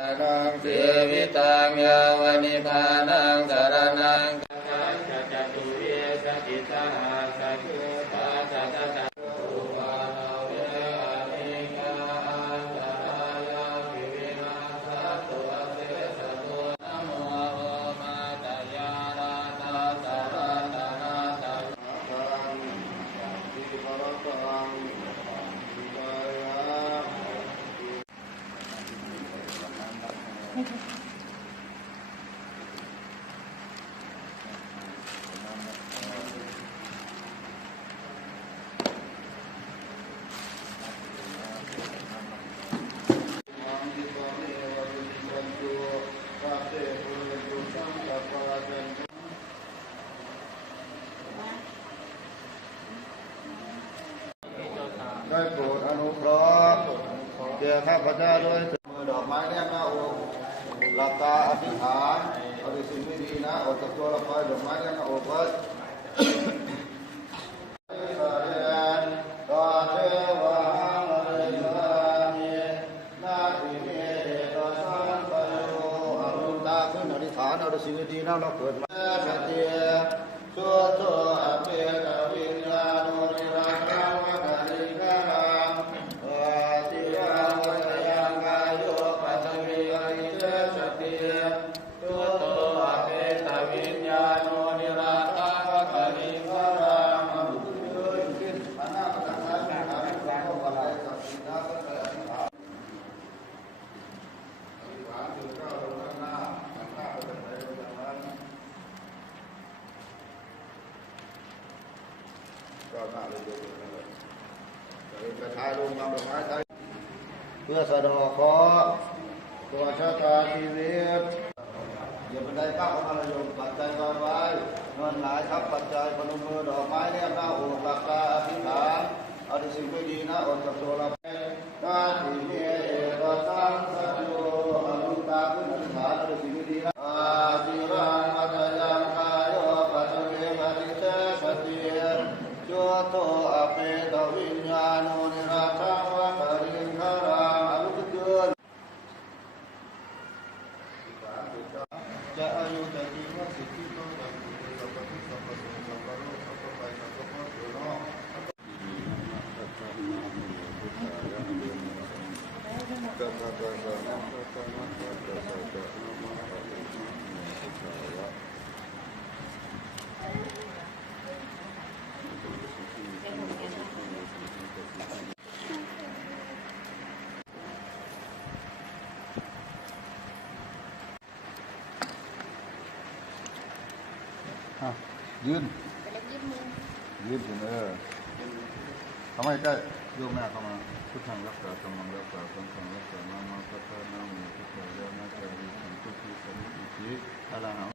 นังเสวิตังยาวนิพานังสารนังจตุเวสกิตาสัจจุตาสัจจตุวาเวอเนกาอันตรายาภิวินาศตุเสสตุนะโมมาตยาราตาสารตนาสังฆังติภรตังตายาได้โปรดอนุเคราะห์แก่ข้าพเจ้าด้วยมือดอกไม้แนบหน้าอกหลับตาอธิษฐานเอาแต่สิ่งไม่ดีนะออกจากตัวเราไปดอกไม้แนบหน้าอกไว้เอาแต่สิ่งดีๆนะเราเกิดมาสัจเจสุโตอเปตวิญญาโนนิรังคังวะกะลิกะรังอาติยังวัตยังกายโยปัสมิอริเตสัจเจสุโตอเปตวิญญาโนนิรังคังวะกะลิกะรังอนุตุโยอินปนะปะทะนะหาวิปัสสนาอะไรกับสินะสัจจะอธิษฐานถึงก้าวลงข้างหน้าข้างหน้าไปเป็นไปอย่างนั้นก้าวหน้าเลยจะท้ายลงมาแบบไม้ไทยเพื่อสะดอกเคราะห์ตัวชะตาชีวิตอย่าเป็นใดก้าวเข้ามาเลยโยมปัจจัยก่อนไว้เงินหลายทับปัจจัยพนมมือดอกไม้เนี่ยหน้าอกหลับตาอธิษฐานเอาแต่สิ่งไม่ดีนะออกจากตัวเราตาที่เมตตาสังสัจโยอนุตตาขึ้นอธิษฐานเอาแต่สิ่งไม่ดีนะอาจิรังมัจยังกายโยปัสเวปฏิเสสติจุโตอเปตวิญญาโนนิรังคังวะกะลิกะรังอนุตุโยจะอายุจะจีวสิทธิโตจะปุถุสัพพะสัพพะโสสัพพะโลสัพพะไปสัพพะโพโยโนยืนยืนถึงทำไมใกล้โยมแม่เข้ามาพุทธังรักษาธรรมังรักษาสังฆังรักษานามาพัฒนามีพุทธายานาจาริสันตุทิสันติอรหัง